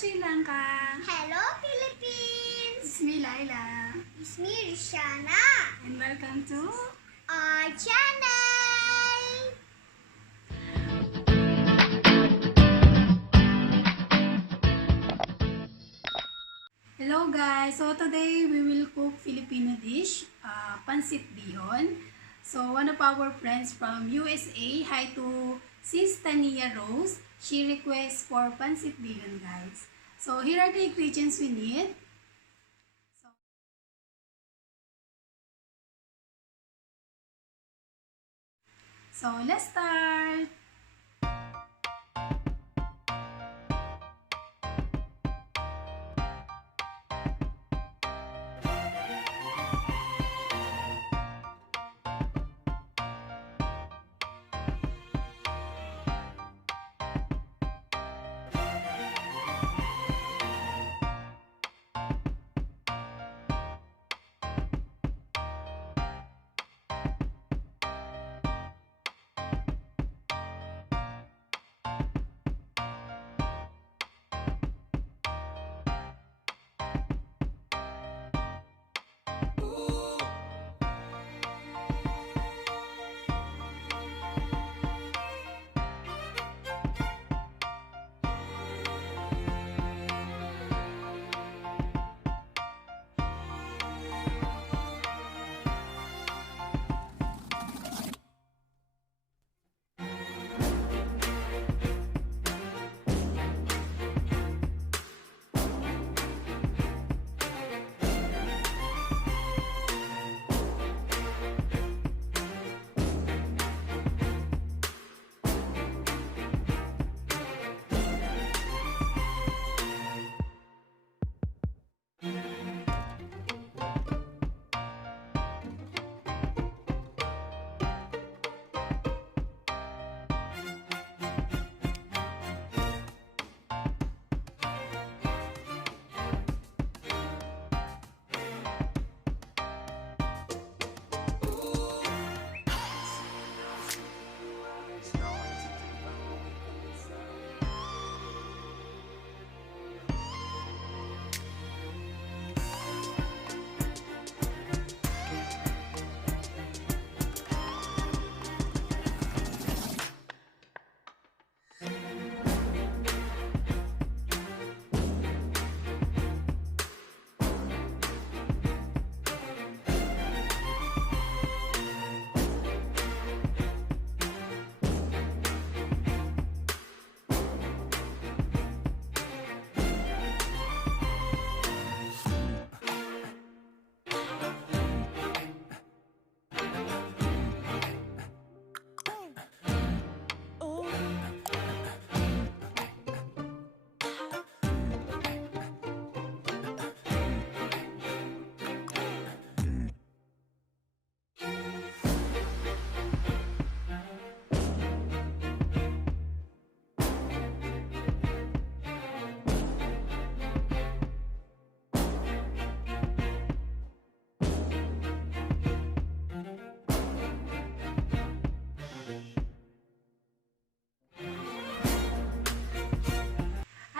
Sri Lanka! Hello Philippines! It's me Laila. It's me Rishana. And welcome to our channel! Hello guys! So today we will cook Filipino dish, Pancit Bihon. So one of our friends from USA, hi to Sis Tania Rose. She requests for Pancit Bihon guys. So here are the ingredients we need. So let's start.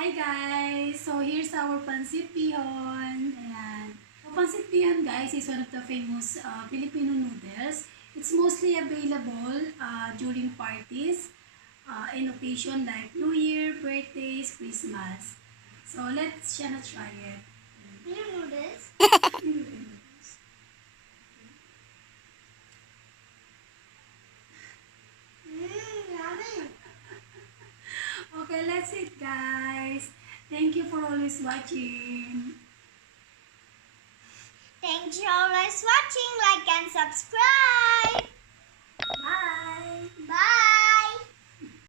Hi guys! So here's our Pancit Bihon. Ayan. So Pancit Bihon guys is one of the famous Filipino noodles. It's mostly available during parties and occasion like New Year, birthdays, Christmas. So let's Shana try it. Noodles? Yummy! Okay, that's it guys. Thank you for always watching. Thanks for always watching, like and subscribe!